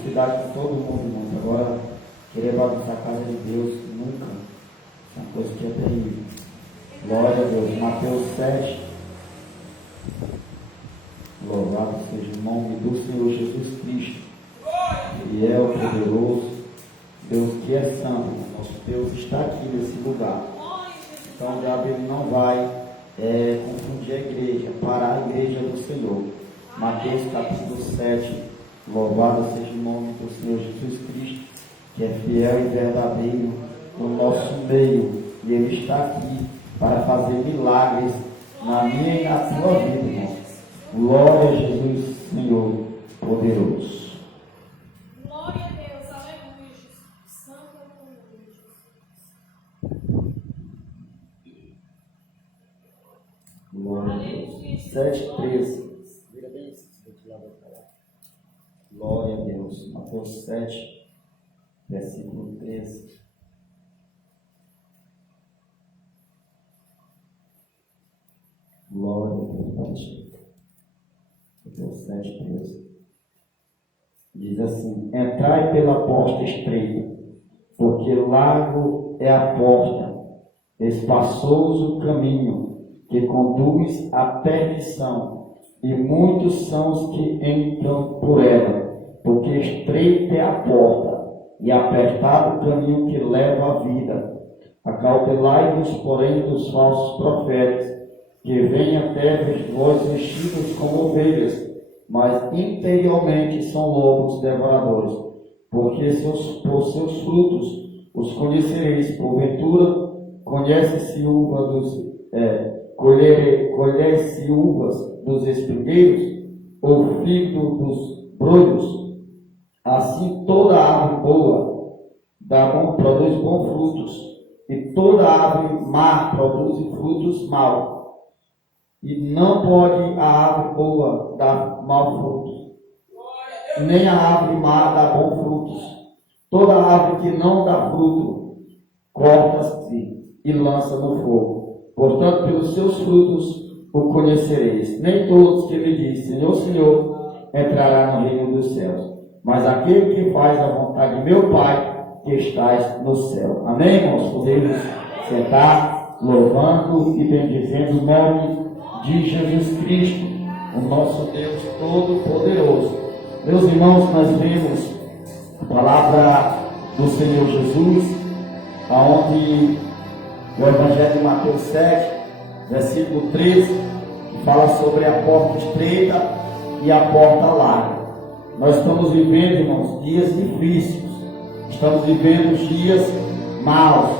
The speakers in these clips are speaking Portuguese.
felicidade com todo mundo, irmãos. Agora, querer bagunçar a casa de Deus, nunca. É uma coisa que é terrível. Glória a Deus. Mateus 7. Louvado seja o nome do Senhor Jesus Cristo. Fiel, poderoso, Deus que é santo. Nosso Deus está aqui nesse lugar. Então o diabo ele não vai confundir a igreja, parar a igreja do Senhor. Mateus capítulo 7. Louvado seja o nome do Senhor Jesus Cristo, que é fiel e verdadeiro no nosso meio. E Ele está aqui para fazer milagres na minha e na tua vida, irmão. Glória a Jesus, Senhor poderoso. Glória a Deus, aleluia, Jesus. Santo é o nome de Jesus. Glória a Deus. 7:13. Vira bem isso, se eu vai falar. Glória a Deus. Mateus 7, versículo 13. Glória a Deus, Pai. Mateus 7, 13. Diz assim: entrai pela porta estreita, porque largo é a porta, espaçoso o caminho que conduz à perdição, e muitos são os que entram por ela, porque estreita é a porta, e apertado o caminho que leva à vida. Acautelai-vos, porém, dos falsos profetas, que vêm até vós vestidos como ovelhas, mas interiormente são lobos devoradores. Porque por seus frutos os conhecereis. Porventura, conhece-se colhe-se uvas dos espigueiros, ou figo dos brolhos? Assim toda árvore boa produz bons frutos, e toda árvore má produz frutos maus. E não pode a árvore boa dar mau fruto, nem a árvore má dar bons frutos. Toda árvore que não dá fruto, corta-se e lança no fogo. Portanto, pelos seus frutos o conhecereis. Nem todos que me dizem, Senhor, Senhor, entrará no reino dos céus, mas aquele que faz a vontade de meu Pai, que estás no céu. Amém, irmãos? Podemos sentar, louvando e bendizendo o nome de Jesus Cristo, o nosso Deus Todo-Poderoso. Meus irmãos, nós vemos a palavra do Senhor Jesus, aonde o Evangelho de Mateus 7, versículo 13, fala sobre a porta estreita e a porta larga. Nós estamos vivendo, irmãos, dias difíceis, estamos vivendo dias maus,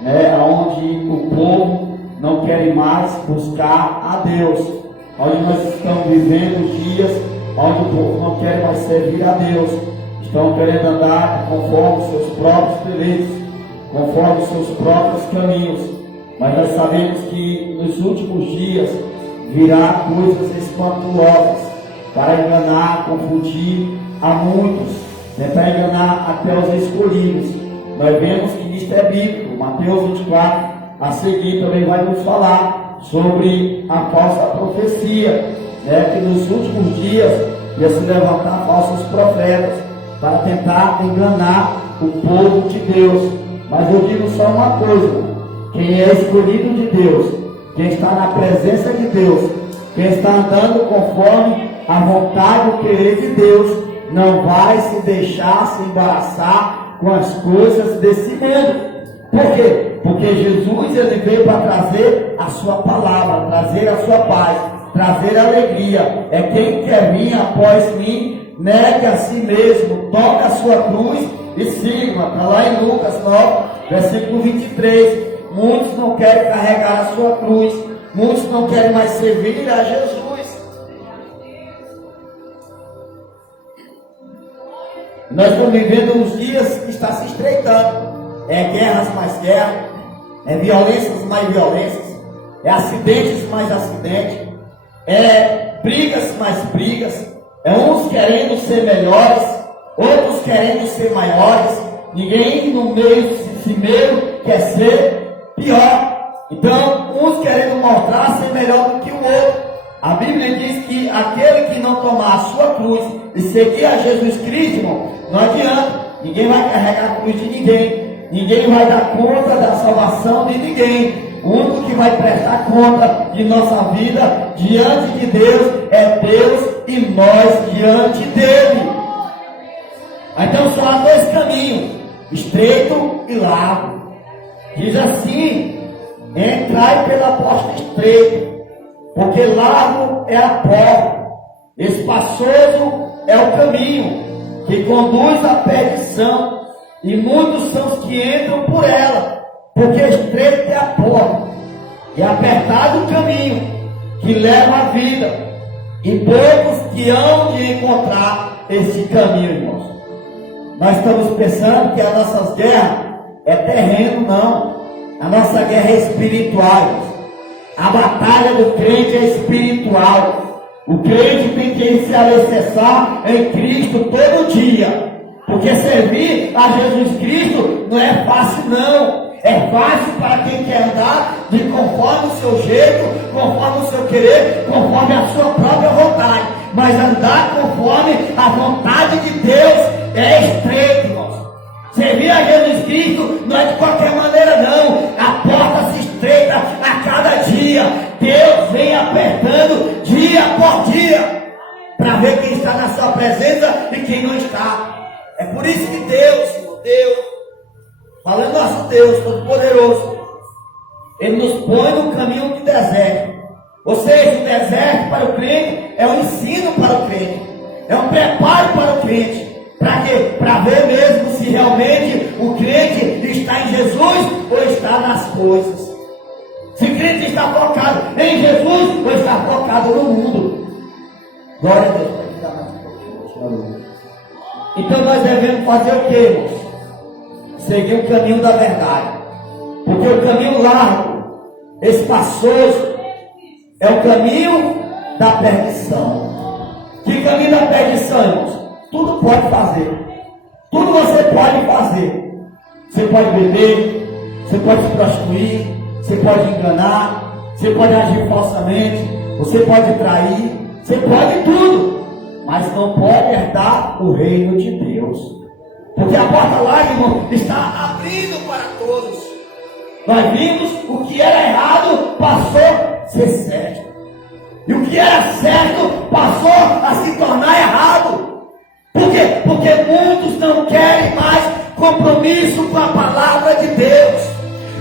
onde o povo não quer mais buscar a Deus, onde nós estamos vivendo dias onde o povo não quer mais servir a Deus, estão querendo andar conforme os seus próprios deleites, conforme os seus próprios caminhos. Mas nós sabemos que nos últimos dias virá coisas espantosas para enganar, confundir a muitos, para enganar até os escolhidos. Nós vemos que isto é bíblico. Mateus 24 a seguir também vai nos falar sobre a falsa profecia, que nos últimos dias ia se levantar falsos profetas para tentar enganar o povo de Deus. Mas eu digo só uma coisa: quem é escolhido de Deus, quem está na presença de Deus, quem está andando conforme a vontade e o querer de Deus, não vai se deixar se embaraçar com as coisas desse mundo. Por quê? Porque Jesus ele veio para trazer a sua palavra, trazer a sua paz, trazer alegria. É quem quer vir após mim, negue a si mesmo, toque a sua cruz e siga. Está lá em Lucas 9, versículo 23. Muitos não querem carregar a sua cruz, muitos não querem mais servir a Jesus. Nós estamos vivendo uns dias que está se estreitando. É guerras mais guerras, é violências mais violências, é acidentes mais acidentes, é brigas mais brigas, é uns querendo ser melhores, outros querendo ser maiores. Ninguém no meio quer ser pior. Então, uns querendo mostrar ser melhor do que o outro. A Bíblia diz que aquele que não tomar a sua cruz e seguir a Jesus Cristo, irmão, não adianta. Ninguém vai carregar a cruz de ninguém. Ninguém vai dar conta da salvação de ninguém. O único que vai prestar conta de nossa vida diante de Deus é Deus e nós diante dele. Então só há dois caminhos, estreito e largo. Diz assim: entrai pela porta estreita, porque largo é a porta, espaçoso é o caminho que conduz à perdição, e muitos são os que entram por ela, porque estreita é a porta, e apertado o caminho que leva à vida, e poucos que hão de encontrar esse caminho, irmãos. Nós estamos pensando que as nossas guerras é terreno, não. A nossa guerra é espiritual, irmãos. A batalha do crente é espiritual. O crente tem que se alicerçar em Cristo todo dia. Porque servir a Jesus Cristo não é fácil, não. É fácil para quem quer andar de conforme o seu jeito, conforme o seu querer, conforme a sua própria vontade. Mas andar conforme a vontade de Deus é estreito, irmãos. Servir a Jesus Cristo não é de qualquer maneira, não. A porta se estreita a cada dia. Deus vem apertando dia por dia para ver quem está na sua presença e quem não está. É por isso que Deus, falando nosso Deus Todo-Poderoso, Ele nos põe no caminho de deserto. Ou seja, o deserto para o crente é um ensino para o crente, é um preparo para o crente. Para quê? Para ver mesmo se realmente o crente está em Jesus ou está nas coisas. Se o crente está focado em Jesus ou está focado no mundo. Glória a Deus. Então nós devemos fazer o quê, irmãos? Seguir o caminho da verdade. Porque o caminho largo, espaçoso, é o caminho da perdição. Que caminho da perdição, irmãos? Tudo pode fazer. Tudo você pode fazer. Você pode beber, você pode se prostituir, você pode enganar, você pode agir falsamente, você pode trair, você pode tudo. Mas não pode herdar o reino de Deus. Porque a porta lá, irmão, está abrindo para todos. Nós vimos o que era errado passou a ser certo. E o que era certo passou a se tornar errado. Por quê? Porque muitos não querem mais compromisso com a palavra de Deus.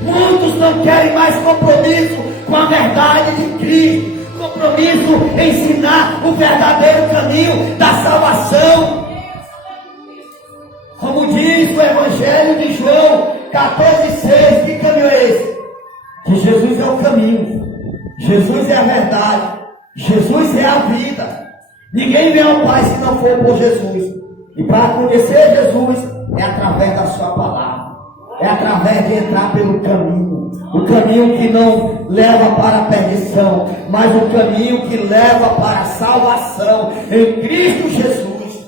Muitos não querem mais compromisso com a verdade de Cristo. Compromisso em ensinar o verdadeiro caminho da salvação. Como diz o Evangelho de João 14,6, que caminho é esse? Que Jesus é o caminho, Jesus é a verdade, Jesus é a vida. Ninguém vem ao Pai se não for por Jesus. E para conhecer Jesus é através da sua palavra, é através de entrar pelo caminho. O caminho que não leva para a perdição, mas o caminho que leva para a salvação em Cristo Jesus.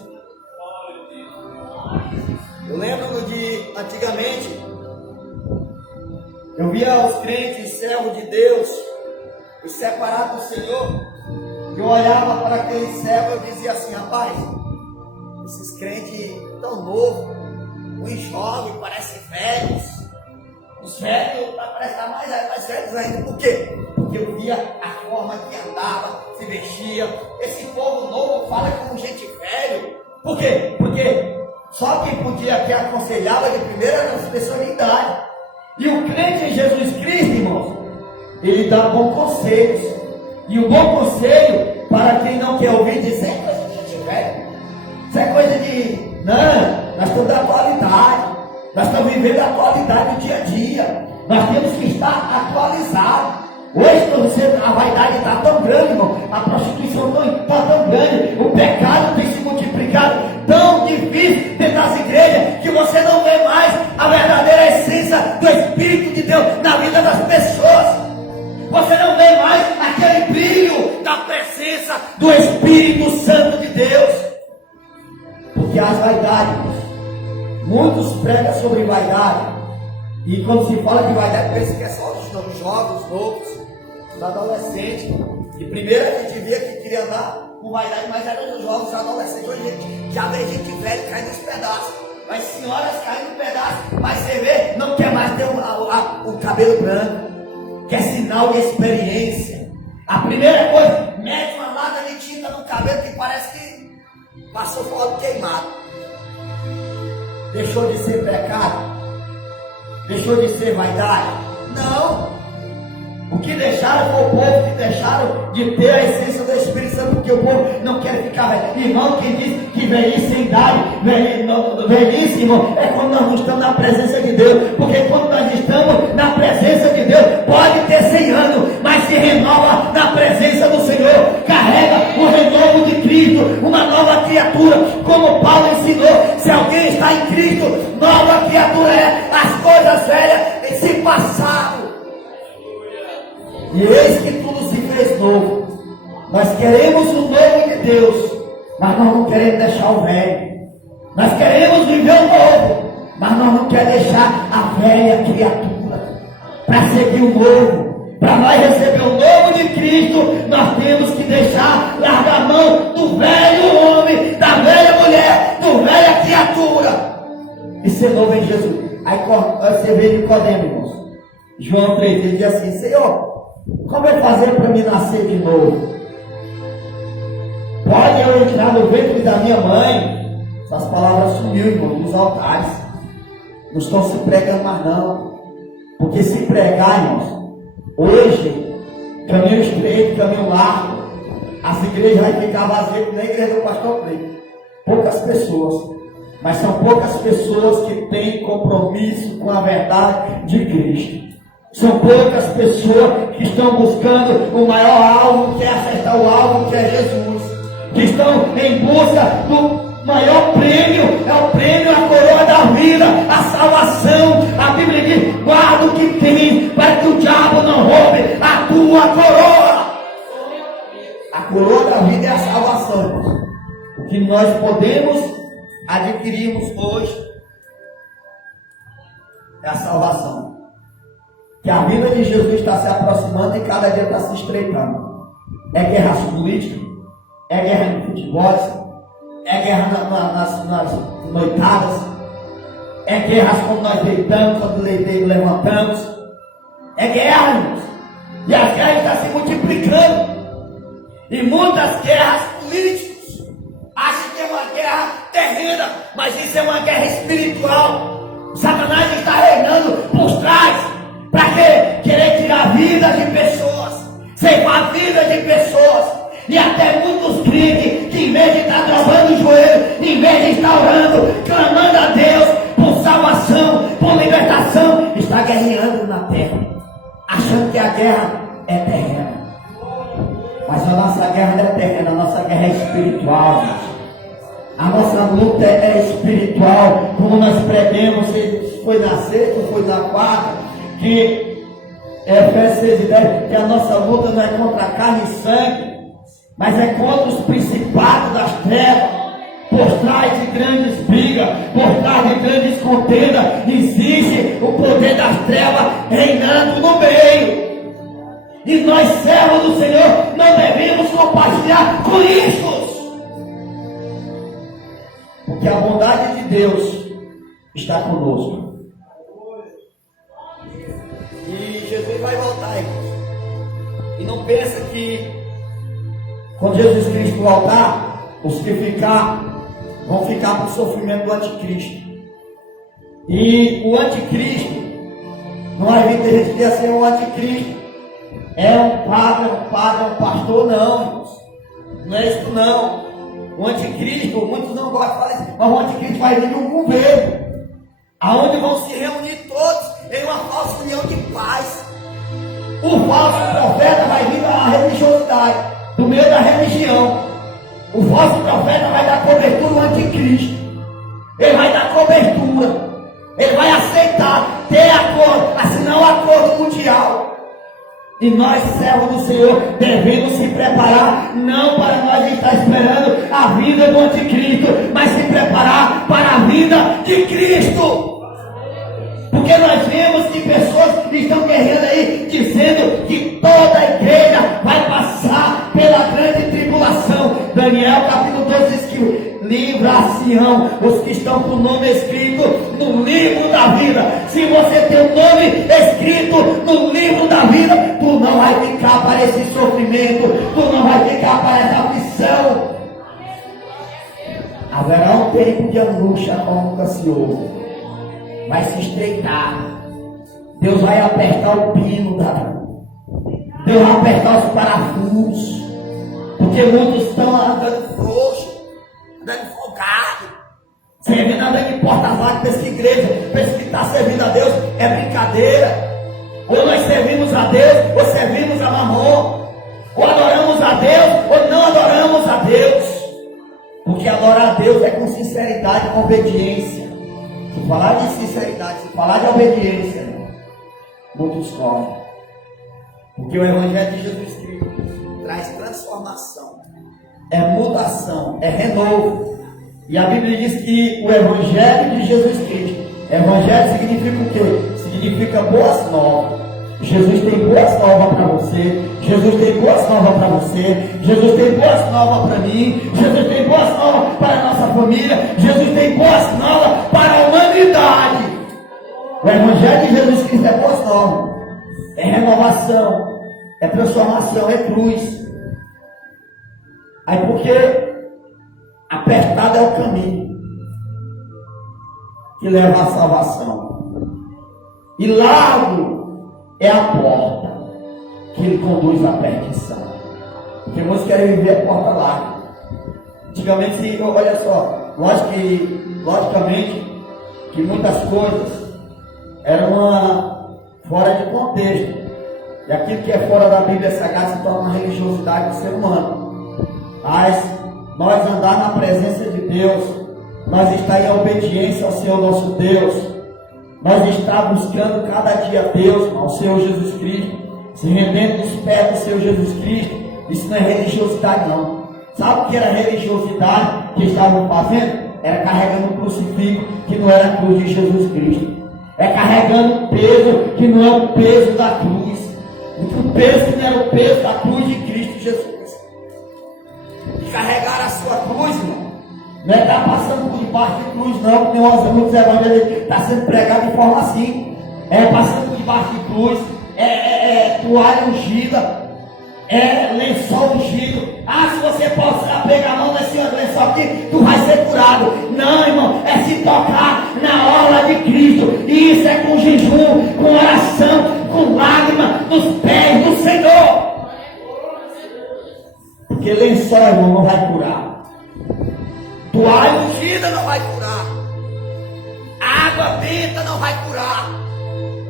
Eu lembro de antigamente, eu via os crentes, servos de Deus, os separados do Senhor. Eu olhava para aqueles servos e eu dizia assim: rapaz, esses crentes tão novos, os jovens parecem velhos. Os velhos parecem estar mais velhos ainda. Por quê? Porque eu via a forma que andava, se vestia. Esse povo novo fala como gente velho. Por quê? Porque só quem podia, que aconselhava de primeira eram as pessoas de idade. E o crente em Jesus Cristo, irmãos, ele dá bons conselhos. E o bom conselho, para quem não quer ouvir, dizer é coisa de gente velha. Isso é coisa de... Não, nós estamos da atualidade. Nós estamos vivendo a atualidade do dia a dia. Nós temos que estar atualizados. Hoje a vaidade está tão grande, irmão. A prostituição está tão grande. O pecado tem se multiplicado tão difícil dentro das igrejas que você não vê mais a verdadeira essência do Espírito de Deus na vida das pessoas. Você não vê mais aquele brilho da presença do Espírito Santo de Deus. Porque as vaidades, muitos pregam sobre vaidade. E quando se fala de vaidade, pensa que é só os jovens, os novos, os adolescentes. E primeiro a gente via que queria andar com vaidade, mas eram os jovens adolescentes. Hoje já vê gente velha caindo nos pedaços. Mas senhoras caindo no pedaço. Mas você vê, não quer mais ter o cabelo branco. Que é sinal de experiência. A primeira coisa, mete uma lata de tinta no cabelo que parece que passou fogo queimado. Deixou de ser pecado? Deixou de ser vaidade? Não. O que deixaram foi o povo que deixaram de ter a essência do Espírito Santo, porque o povo não quer ficar velho. Irmão, quem diz que velhice sem idade, velhice, irmão, é quando nós não estamos na presença de Deus. Porque quando nós estamos na presença de Deus, pode ter 100 anos, mas se renova na presença do Senhor. Carrega o renovo de Cristo, uma nova criatura, como Paulo ensinou. Se alguém está em Cristo, nova criatura é. As coisas velhas se passaram. E eis que tudo se fez novo. Nós queremos o novo de Deus, mas nós não queremos deixar o velho. Nós queremos viver o novo, mas nós não queremos deixar a velha criatura para seguir o novo. Para nós receber o novo de Cristo, nós temos que largar a mão do velho homem, da velha mulher, do velha criatura e ser novo em Jesus. Aí você vê Nicodemo, irmãos. João 3, ele diz assim: Senhor, como é fazer para me nascer de novo? Pode eu entrar no ventre da minha mãe? Essas palavras sumiu, irmão, dos altares. Não estão se pregando mais não. Porque se pregar, irmãos, hoje, caminho estreito, caminho largo, as igrejas vão ficar vazias, como na igreja do pastor Cleito. Poucas pessoas. Mas são poucas pessoas que têm compromisso com a verdade de Cristo. São poucas pessoas que estão buscando o maior alvo, que é acertar o alvo, que é Jesus. Que estão em busca do maior prêmio, é o prêmio, a coroa da vida, a salvação. A Bíblia diz: guarda o que tem, para que o diabo não roube a tua coroa. A coroa da vida é a salvação. O que nós podemos adquirirmos hoje é a salvação. Que a vida de Jesus está se aproximando e cada dia está se estreitando. É guerra política, é guerra no futebol, é guerra nas noitadas, é guerra quando nós deitamos, quando levantamos, é guerra, irmãos. E as guerras estão se multiplicando. E muitas guerras políticas acham que é uma guerra terrena, mas isso é uma guerra espiritual. Satanás está reinando por trás. Para querer tirar vidas de pessoas, ceifar a vida de pessoas, e até muitos crentes que em vez de estar dobrando o joelho, em vez de estar orando, clamando a Deus por salvação, por libertação, está guerreando na terra, achando que a guerra é terrena. Mas a nossa guerra não é terrena, a nossa guerra é espiritual. A nossa luta é espiritual, como nós pregamos, se foi na sexta ou foi na quarta, que Efésios 6:10, que a nossa luta não é contra carne e sangue, mas é contra os principados das trevas. Por trás de grandes brigas, por trás de grandes contendas, existe o poder das trevas reinando no meio. E nós, servos do Senhor, não devemos compartilhar com isso, porque a bondade de Deus está conosco. E Jesus vai voltar, irmãos. E não pensa que quando Jesus Cristo voltar, os que vão ficar para o sofrimento do anticristo. E o anticristo não vai vir ter gente que ia ser um anticristo. É um padre, um pastor, não, irmãos. Não é isso não. O anticristo, muitos não gostam de falar isso, mas o anticristo vai vir de um governo, aonde vão se reunir todos em uma falsa união de paz. O falso profeta vai vir da religiosidade, do meio da religião. O falso profeta vai dar cobertura ao anticristo. Ele vai dar cobertura. Ele vai aceitar, ter acordo, assinar um acordo mundial. E nós, servos do Senhor, devemos se preparar, não para nós estar esperando a vida do anticristo, mas se preparar para a vida de Cristo. Porque nós vemos que pessoas estão guerreando aí, dizendo que toda a igreja vai passar pela grande tribulação. Daniel capítulo 12 diz que livrar-se-ão os que estão com o nome escrito no livro da vida. Se você tem o nome escrito no livro da vida, tu não vai ficar para esse sofrimento, tu não vai ficar para essa aflição. Haverá um tempo de angústia como nunca se ouve. Vai se estreitar. Deus vai apertar o pino da... Deus vai apertar os parafusos. Porque muitos estão andando frouxo, andando folgado, servindo, andando em portas largas, pensa que igreja, pensa que está servindo a Deus é brincadeira. Ou nós servimos a Deus, ou servimos a Mamon. Ou adoramos a Deus, ou não adoramos a Deus. Porque adorar a Deus é com sinceridade e com obediência. Se falar de sinceridade, se falar de obediência, muitos correm. Porque o Evangelho de Jesus Cristo traz transformação, é mudação, é renovo. E a Bíblia diz que o Evangelho de Jesus Cristo, Evangelho significa o quê? Significa boas novas. Jesus tem boas novas para você. Jesus tem boas novas para você. Jesus tem boas novas para mim. Jesus tem boas novas para a nossa família. Jesus tem boas novas para a humanidade. O Evangelho de Jesus Cristo é boas novas, é renovação, é transformação, é cruz. Aí porque apertado é o caminho que leva à salvação, e largo é a porta que ele conduz à perdição. Porque muitos querem viver a porta larga. Antigamente, olha só, logicamente que muitas coisas eram fora de contexto. E aquilo que é fora da Bíblia Sagrada se torna uma religiosidade do ser humano. Mas nós andar na presença de Deus, nós estar em obediência ao Senhor nosso Deus, nós estar buscando cada dia Deus, ao Senhor Jesus Cristo, se rendendo nos pés do Senhor Jesus Cristo, isso não é religiosidade não. Sabe o que era religiosidade que estavam fazendo? Era carregando um crucifixo que não era a cruz de Jesus Cristo. É carregando um peso que não é o peso da cruz. O peso que não era o peso da cruz de Cristo Jesus. E carregar a sua cruz, irmão, não é estar passando por debaixo de cruz, não, porque muitos evangelhos está sendo pregado de forma assim. É passando por debaixo de cruz, toalha ungida, lençol ungido. Ah, se você possa pegar a mão desse lençol aqui, tu vai ser curado. Não, irmão, é se tocar na orla de Cristo. E isso é com jejum, com oração, com lágrima nos pés do Senhor. Porque lençol, irmão, não vai curar. Toalha ungida não vai curar. Água benta não vai curar.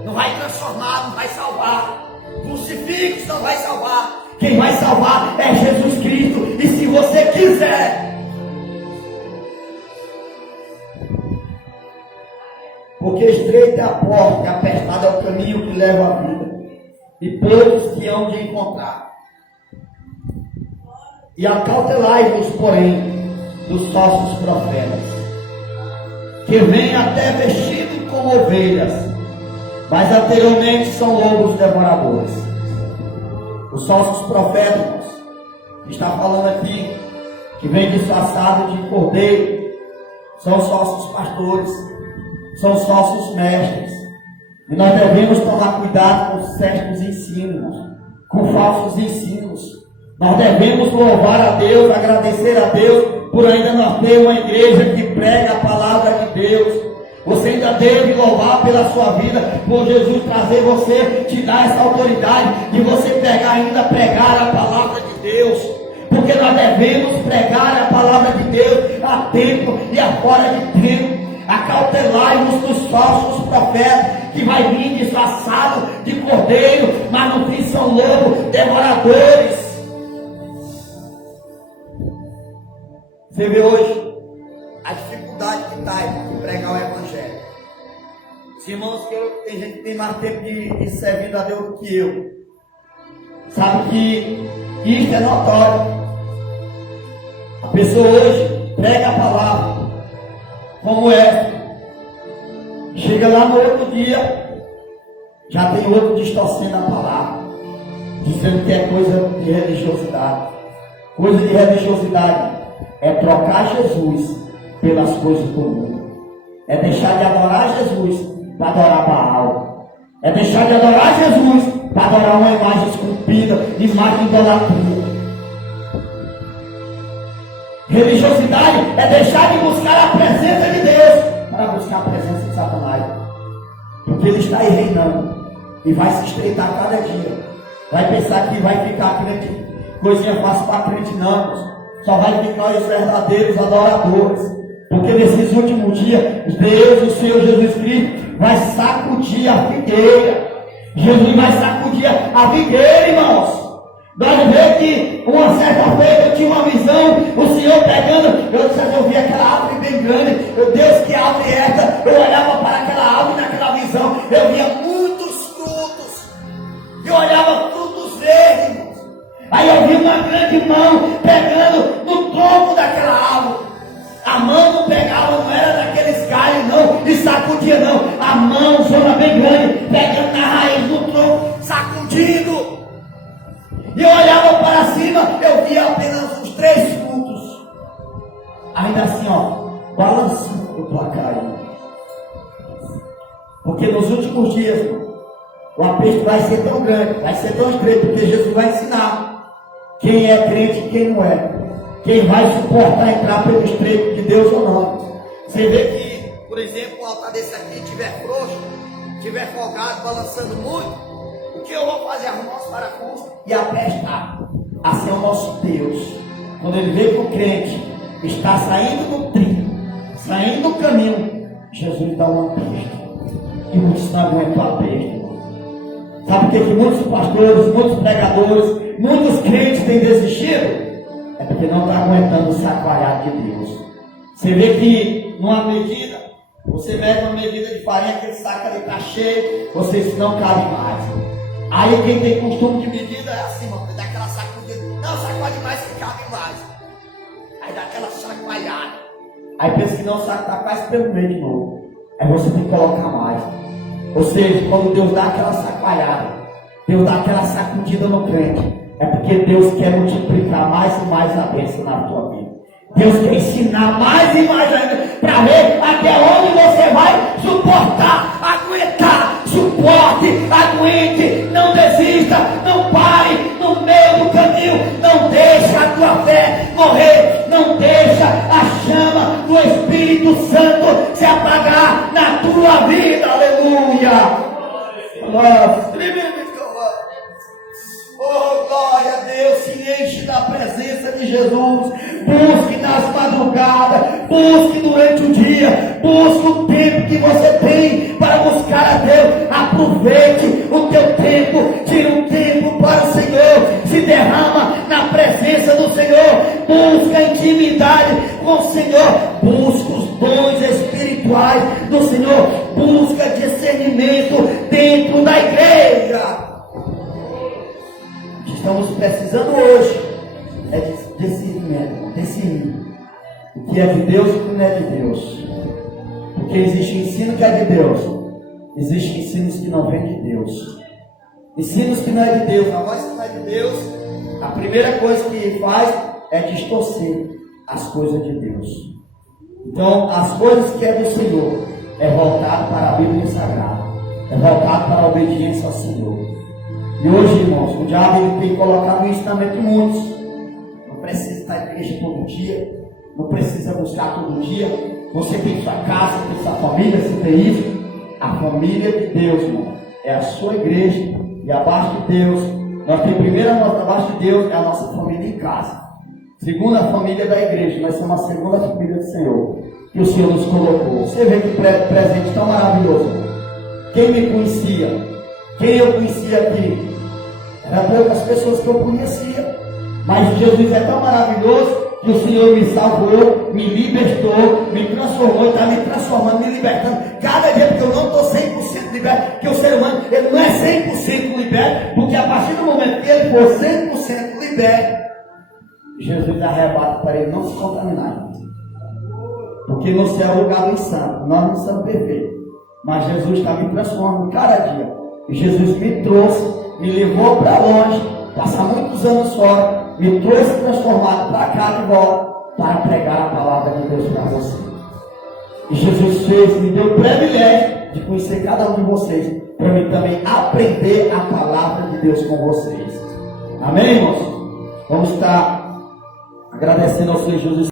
Não vai transformar, não vai salvar. Crucifixo não vai salvar. Quem vai salvar é Jesus Cristo. E se você quiser, porque estreita é a porta e apertado é o caminho que leva à vida, e poucos que hão de encontrar. E acautelai-vos, porém, dos falsos profetas, que vêm até vestidos como ovelhas, mas anteriormente são lobos devoradores. Os falsos profetas, que está falando aqui, que vem disfarçado de cordeiro, são os falsos pastores, são os falsos mestres. E nós devemos tomar cuidado com certos ensinos, com falsos ensinos. Nós devemos louvar a Deus, agradecer a Deus, por ainda nós ter uma igreja que prega a palavra de Deus. Você ainda deve louvar pela sua vida, por Jesus trazer você, te dar essa autoridade de você pegar ainda pregar a palavra de Deus. Porque nós devemos pregar a palavra de Deus a tempo e a fora de tempo. Acautelai-vos dos falsos profetas, que vai vir disfarçado de cordeiro, mas no fim são lobos devoradores. Você vê hoje a dificuldade que está em pregar o Evangelho. Se, irmãos, tem gente que tem mais tempo de servir a Deus do que eu, sabe que isso é notório. A pessoa hoje prega a palavra como essa, chega lá no outro dia, já tem outro distorcendo a palavra, dizendo que é coisa de religiosidade. coisa de religiosidade é trocar Jesus pelas coisas do mundo. É deixar de adorar Jesus para adorar Baal. É deixar de adorar Jesus para adorar uma imagem esculpida, imagem de idolatria. Religiosidade é deixar de buscar a presença de Deus para buscar a presença de Satanás. Porque ele está aí reinando e vai se estreitar cada dia. Vai pensar que vai ficar crente, coisinha fácil para crente, não. Só vai ficar os verdadeiros adoradores. Porque nesses últimos dias, Deus, o Senhor Jesus Cristo, vai sacudir a figueira. Jesus vai sacudir a figueira, irmãos. Nós vemos que uma certa feita eu tinha uma visão, o Senhor pegando, eu vi aquela árvore bem grande, meu Deus, que árvore é essa? Eu olhava para aquela árvore naquela visão, eu via muitos frutos, eu olhava frutos verdes, irmãos. Aí eu vi uma grande mão pegando no tronco daquela árvore. A mão não pegava, não era daqueles galhos não, e sacudia não, a mão, zona bem grande, pegando na raiz do tronco, sacudindo. E eu olhava para cima, eu via apenas uns 3 frutos. Ainda assim, ó, balançando para cair. Porque nos últimos dias, o aperto vai ser tão grande, vai ser tão estreito, porque Jesus vai ensinar quem é crente e quem não é. Quem vai suportar entrar pelo estreito de Deus ou não. Você vê que, por exemplo, o altar desse aqui estiver frouxo, estiver folgado, balançando muito, o que eu vou fazer? Arrumar os parafusos e apestar. Assim é o nosso Deus. Quando ele vê que o crente está saindo do trilho, saindo do caminho, Jesus dá um aperto. E muitos não aguentam o aperto. Sabe por que muitos pastores, muitos pregadores, muitos crentes têm desistido? É porque não está aguentando o sacalhado de Deus. Você vê que numa medida, você mede uma medida de farinha, aquele saco ali está cheio, você não cabe mais. Aí quem tem costume de medida é assim, mano, dá aquela sacudida, não, sacode mais que cabe mais. Aí dá aquela chacoalhada. Aí pensa que não, o saco está quase pelo meio de novo. Aí você tem que colocar mais. Ou seja, quando Deus dá aquela sacoalhada, Deus dá aquela sacudida no crente, é porque Deus quer multiplicar mais e mais a bênção na tua vida. Deus quer ensinar mais e mais ainda, para ver até onde você vai suportar, aguentar, suporte, aguente, não desista, não pare no meio do caminho, não deixa a tua fé morrer, não deixa a chama do Espírito Santo se apagar na tua vida, aleluia. Oh, glória a Deus, se enche da presença de Jesus. Busque nas madrugadas, busque durante o dia, busque o tempo que você tem para buscar a Deus. Aproveite o teu tempo, tira um tempo para o Senhor, se derrama na presença do Senhor, busca intimidade com o Senhor, busca os dons espirituais do Senhor, busca discernimento dentro da igreja. Estamos precisando hoje é de discernir o que é de Deus e o que não é de Deus. Porque existe ensino que é de Deus, existe ensinos que não vêm de Deus. Ensinos que não é de Deus, a voz que não é de Deus, a primeira coisa que faz é distorcer as coisas de Deus. Então, as coisas que é do Senhor é voltado para a Bíblia Sagrada, é voltado para a obediência ao Senhor. E hoje, irmãos, o diabo ele tem colocado isso na mente de muitos. Não precisa estar em igreja todo dia, não precisa buscar todo dia. Você tem sua casa, tem sua família, você tem isso. A família de Deus, irmão, é a sua igreja. E abaixo de Deus, nós temos primeiro abaixo de Deus é a nossa família em casa. Segunda, a família da igreja. Nós somos a segunda família do Senhor, que o Senhor nos colocou. Você vê que presente tão maravilhoso. Quem me conhecia? Quem eu conhecia aqui? Era poucas pessoas que eu conhecia. Mas Jesus é tão maravilhoso que o Senhor me salvou, me libertou, me transformou, está me transformando, me libertando. Cada dia, porque eu não estou 100% liberto, porque o ser humano ele não é 100% liberto, porque a partir do momento que ele for 100% liberto, Jesus arrebata para ele não se contaminar. Porque no céu é o lugar do santo, nós não somos perfeitos. Mas Jesus está me transformando cada dia. E Jesus me trouxe, me levou para longe, passar muitos anos fora, me trouxe transformado para cá de volta para pregar a palavra de Deus para vocês. E Jesus fez, me deu o privilégio de conhecer cada um de vocês, para mim também aprender a palavra de Deus com vocês. Amém, irmãos? Vamos estar agradecendo ao Senhor Jesus.